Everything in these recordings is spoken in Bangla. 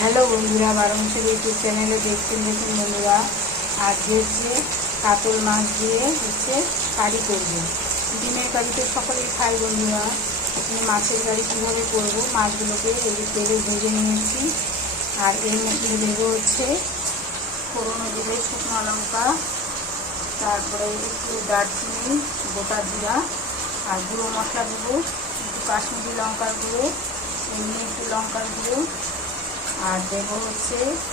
হ্যালো বন্ধুরা, বারোমাসের ইউটিউব চ্যানেলে দেখছেন। দেখুন বন্ধুরা, আজকে কাতল মাছ দিয়ে কারি করব। ডিমের কারি তো সকলেই খাই বন্ধুরা। মাছের কারি কীভাবে করব, মাছগুলোকে এই তেলে ভেজে নিয়েছি। আর এর মধ্যে দেবো ফোড়নে দেবো শুকনো লঙ্কা, তারপরে একটু দারচিনি, গোটা জিরা, আর গুঁড়ো মশলা দেবো একটু কাশ্মীরি লঙ্কার গুঁড়ো, এমনি একটু লঙ্কার গুঁড়ো, আর দেবো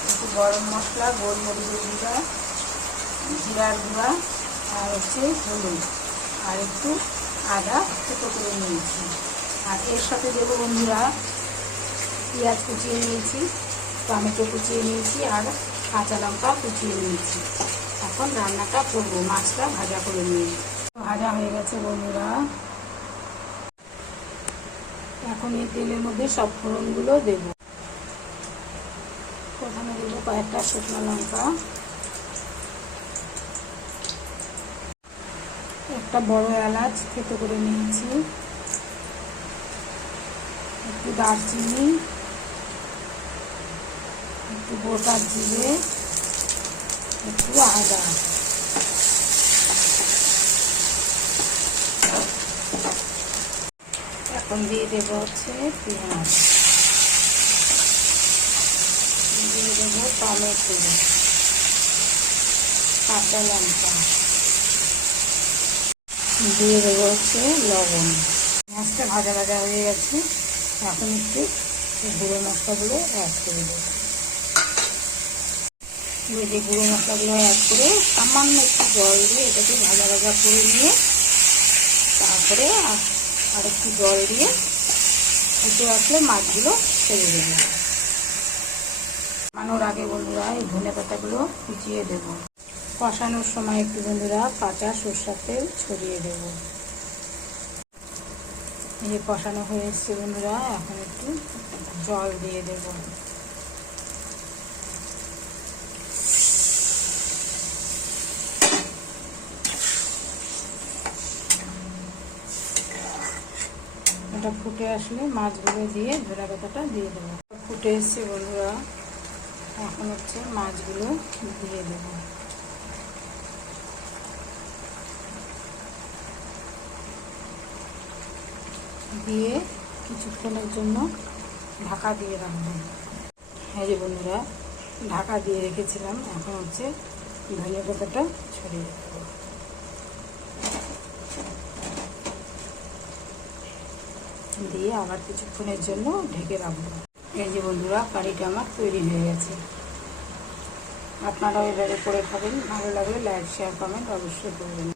একটু গরম মশলা, গোলমরিচের গুঁড়া, জিরার গুঁড়া, আর হলুদ, আর একটু আদা থেতো করে নিয়েছি। আর এর সাথে দেবো বন্ধুরা পেঁয়াজ কুচিয়ে নিয়েছি, টমেটো কুচিয়ে নিয়েছি, আর কাঁচা লঙ্কা কুচিয়ে নিয়েছি। এখন রান্নাটা করবো, মাছটা ভাজা করে নিয়ে। ভাজা হয়ে গেছে বন্ধুরা। এখন এই তেলের মধ্যে সব ফোড়নগুলো দেবো। প্রথমে দেবো কয়েকটা শুকনো লঙ্কা, একটা বড় এলাচ থেতো করে নিয়েছি, একটু দারচিনি, একটু গোটা জিরে, একটু আদা। এখন দিয়ে দেবো পেঁয়াজ, দিয়ে দেবো টমেটো, কাঁচা লঙ্কা, দিয়ে দেবো লবণ। মাছটা ভাজা ভাজা হয়ে গেছে। এখন একটু গুঁড়ো মশলাগুলো অ্যাড করে দেবো। যে গুঁড়ো মশলাগুলো অ্যাড করে সামান্য একটু জল দিয়ে এটাকে ভাজা ভাজা করে নিয়ে তারপরে আর একটু জল দিয়ে ফুটে আসলে মাছগুলো ছেড়ে দেবো। নামানোর আগে বন্ধুরা এই ধনে পাতাগুলো কুচিয়ে দেবো। কষানোর সময় একটু বন্ধুরা কাঁচা সরষের তেল ছড়িয়ে দেব। এই যে কষানো হয়ে এসছে বন্ধুরা, এখন একটু জল দিয়ে দেব। এটা ফুটে আসলে মাছগুলো দিয়ে ধনে পাতাটা দিয়ে দেবো। ফুটে এসছে বন্ধুরা, এখন মাছগুলো দিয়ে দেবো। দিয়ে কিছুক্ষণের জন্য ঢাকা দিয়ে রাখবো। হ্যাঁ যে বন্ধুরা, ঢাকা দিয়ে রেখেছিলাম। এখন ধনে পাতাটা ছড়িয়ে দেবো। দিয়ে আবার কিছুক্ষণের জন্য ঢেকে রাখবো। এই যে বন্ধুরা, কারিটা আমার তৈরি হয়ে গেছে। আপনারাও এভাবে করে খাবেন। ভালো লাগলে লাইক, শেয়ার, কমেন্ট অবশ্যই করবেন।